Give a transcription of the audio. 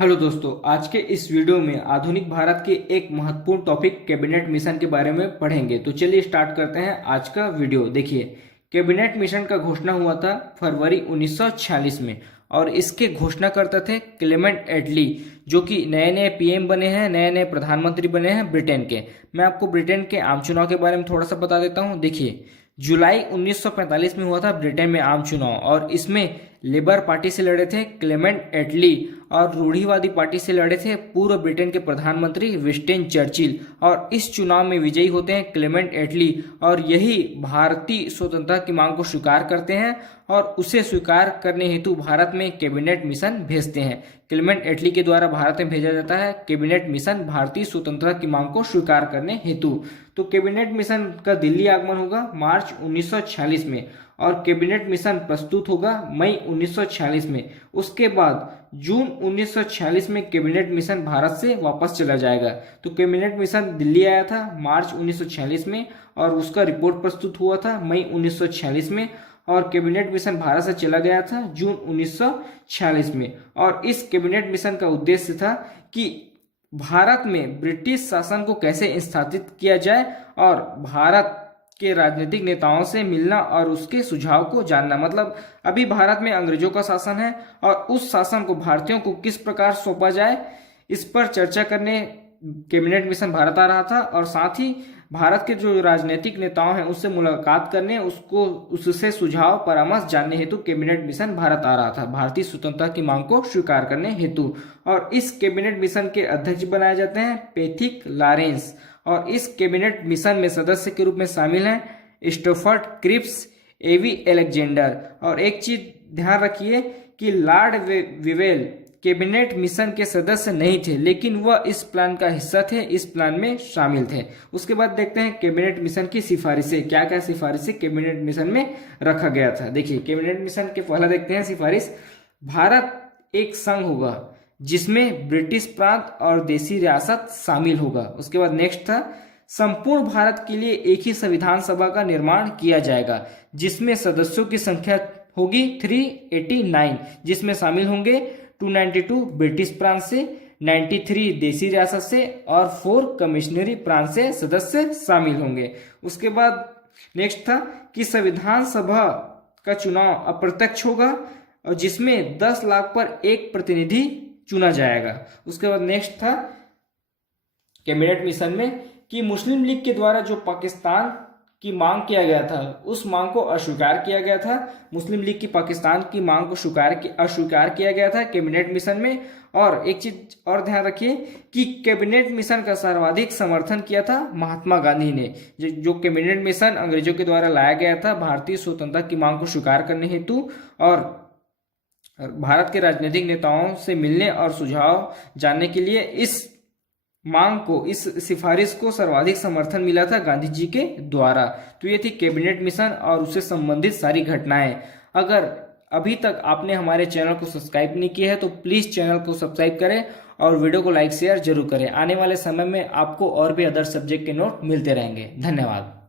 Hello दोस्तों, आज के इस वीडियो में आधुनिक भारत के एक महत्वपूर्ण टॉपिक कैबिनेट मिशन के बारे में पढ़ेंगे। तो चलिए स्टार्ट करते हैं आज का वीडियो। देखिए, कैबिनेट मिशन का घोषणा हुआ था फरवरी 1946 में और इसके घोषणाकर्ता थे क्लेमेंट एटली, जो कि नए नए पीएम बने हैं, नए नए प्रधानमंत्री बने हैं ब्रिटेन के। मैं आपको ब्रिटेन के आम चुनाव के बारे में थोड़ा सा बता देता हूँ। देखिए, जुलाई 1945 में हुआ था ब्रिटेन में आम चुनाव और इसमें लेबर पार्टी से लड़े थे क्लेमेंट एटली और रूढ़िवादी पार्टी से लड़े थे पूर्व ब्रिटेन के प्रधानमंत्री विंस्टन चर्चिल। और इस चुनाव में विजयी होते हैं क्लेमेंट एटली और यही भारतीय स्वतंत्रता की मांग को स्वीकार करते हैं और उसे स्वीकार करने हेतु भारत में कैबिनेट मिशन भेजते हैं। क्लेमेंट एटली के द्वारा भारत में भेजा जाता है कैबिनेट मिशन भारतीय स्वतंत्रता की मांग को स्वीकार करने हेतु। तो कैबिनेट मिशन का दिल्ली आगमन होगा मार्च 1946 में और कैबिनेट मिशन प्रस्तुत होगा मई 1946 में। उसके बाद जून 1946 में कैबिनेट मिशन भारत से वापस चला जाएगा। तो कैबिनेट मिशन दिल्ली आया था मार्च 1946 में और उसका रिपोर्ट प्रस्तुत हुआ था मई 1946 में और कैबिनेट मिशन भारत से चला गया था जून 1946 में। और इस कैबिनेट मिशन का उद्देश्य था कि भारत में ब्रिटिश शासन को कैसे स्थापित किया जाए और भारत के राजनीतिक नेताओं से मिलना और उसके सुझाव को जानना। मतलब अभी भारत में अंग्रेजों का शासन है और उस शासन को भारतीयों को किस प्रकार सौंपा जाए, इस पर चर्चा करने कैबिनेट मिशन भारत आ रहा था और साथ ही भारत के जो राजनीतिक नेताओं हैं उससे मुलाकात करने, उससे सुझाव परामर्श जानने हेतु कैबिनेट मिशन भारत आ रहा था भारतीय स्वतंत्रता की मांग को स्वीकार करने हेतु। और इस कैबिनेट मिशन के अध्यक्ष बनाए जाते हैं पैथिक लॉरेंस और इस कैबिनेट मिशन में सदस्य के रूप में शामिल हैं स्टोफर्ड क्रिप्स, एवी एलेक्जेंडर। और एक चीज ध्यान रखिए कि लॉर्ड विवेल कैबिनेट मिशन के सदस्य नहीं थे, लेकिन वह इस प्लान का हिस्सा थे, इस प्लान में शामिल थे। उसके बाद देखते हैं कैबिनेट मिशन की सिफारिशें, क्या क्या सिफारिशें कैबिनेट मिशन में रखा गया था। देखिए, कैबिनेट मिशन के पहला देखते हैं सिफारिश। भारत एक संघ होगा जिसमें ब्रिटिश प्रांत और देसी रियासत शामिल होगा। उसके बाद नेक्स्ट था संपूर्ण भारत के लिए एक ही संविधान सभा का निर्माण किया जाएगा जिसमें सदस्यों की संख्या होगी 389, जिसमें शामिल होंगे 292 ब्रिटिश प्रांत से, 93 देसी रियासत से और 4 कमिश्नरी प्रांत से सदस्य शामिल होंगे। उसके बाद नेक्स्ट था कि संविधान सभा का चुनाव अप्रत्यक्ष होगा और जिसमें 10 लाख पर एक प्रतिनिधि चुना जाएगा। उसके बाद नेक्स्ट था कैबिनेट मिशन में कि मुस्लिम लीग के द्वारा जो पाकिस्तान की मांग किया गया था उस मांग को अस्वीकार किया गया था। मुस्लिम लीग की पाकिस्तान की मांग को अस्वीकार किया गया था कैबिनेट मिशन में। और एक चीज और ध्यान रखिए कि कैबिनेट मिशन का सर्वाधिक समर्थन किया था महात्मा गांधी ने। जो कैबिनेट मिशन अंग्रेजों के द्वारा लाया गया था भारतीय स्वतंत्रता की मांग को स्वीकार करने हेतु और भारत के राजनीतिक नेताओं से मिलने और सुझाव जानने के लिए, इस मांग को, इस सिफारिश को सर्वाधिक समर्थन मिला था गांधी जी के द्वारा। तो ये थी कैबिनेट मिशन और उससे संबंधित सारी घटनाएं। अगर अभी तक आपने हमारे चैनल को सब्सक्राइब नहीं किया है तो प्लीज चैनल को सब्सक्राइब करें और वीडियो को लाइक शेयर जरूर करें। आने वाले समय में आपको और भी अदर सब्जेक्ट के नोट मिलते रहेंगे। धन्यवाद।